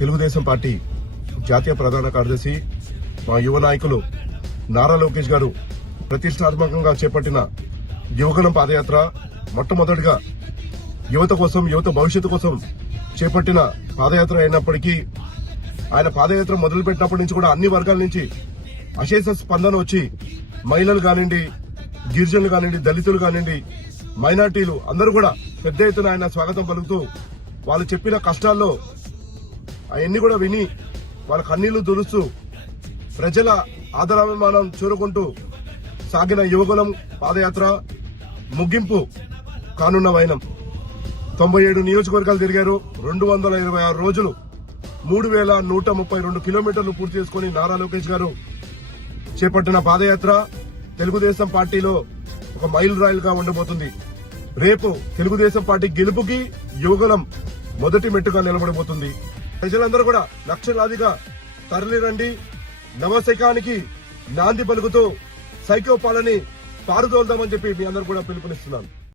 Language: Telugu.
తెలుగుదేశం పార్టీ జాతీయ ప్రధాన కార్యదర్శి మా యువ నాయకులు నారా లోకేష్ గారు ప్రతిష్టాత్మకంగా చేపట్టిన యువగలం పాదయాత్ర మొట్టమొదటిగా యువత కోసం యువత భవిష్యత్తు కోసం చేపట్టిన పాదయాత్ర అయినప్పటికీ ఆయన పాదయాత్ర మొదలుపెట్టినప్పటి నుంచి కూడా అన్ని వర్గాల నుంచి అశేష స్పందన వచ్చి మహిళలు కానివ్వండి గిరిజనులు కానివ్వండి దళితులు కానివ్వండి మైనార్టీలు అందరూ కూడా పెద్ద ఎత్తున ఆయన స్వాగతం పలుకుతూ వాళ్ళు చెప్పిన కష్టాల్లో అవన్నీ కూడా విని వాళ్ళ కన్నీళ్ళు దురుస్తూ ప్రజల ఆదరాభిమానం చూరుకుంటూ సాగిన యువకులం పాదయాత్ర ముగింపు కానున్న వైనం. తొంభై ఏడు నియోజకవర్గాలు తిరిగారు. రెండు వందల ఇరవై ఆరు రోజులు మూడు వేల నూట ముప్పై రెండు కిలోమీటర్లు పూర్తి చేసుకుని నారా లోకేష్ గారు చేపట్టిన పాదయాత్ర తెలుగుదేశం పార్టీలో ఒక మైల్ రాయిల్గా ఉండబోతుంది. రేపు తెలుగుదేశం పార్టీ గెలుపుకి యువగలం మొదటి మెట్టుగా నిలబడబోతుంది. ప్రజలందరూ కూడా లక్షలాదిగా తరలిరండి. నవశకానికి నాంది పలుకుతూ సైకో పాలని పారుదోల్దామని చెప్పి మీ అందరూ కూడా పిలుపునిస్తున్నాను.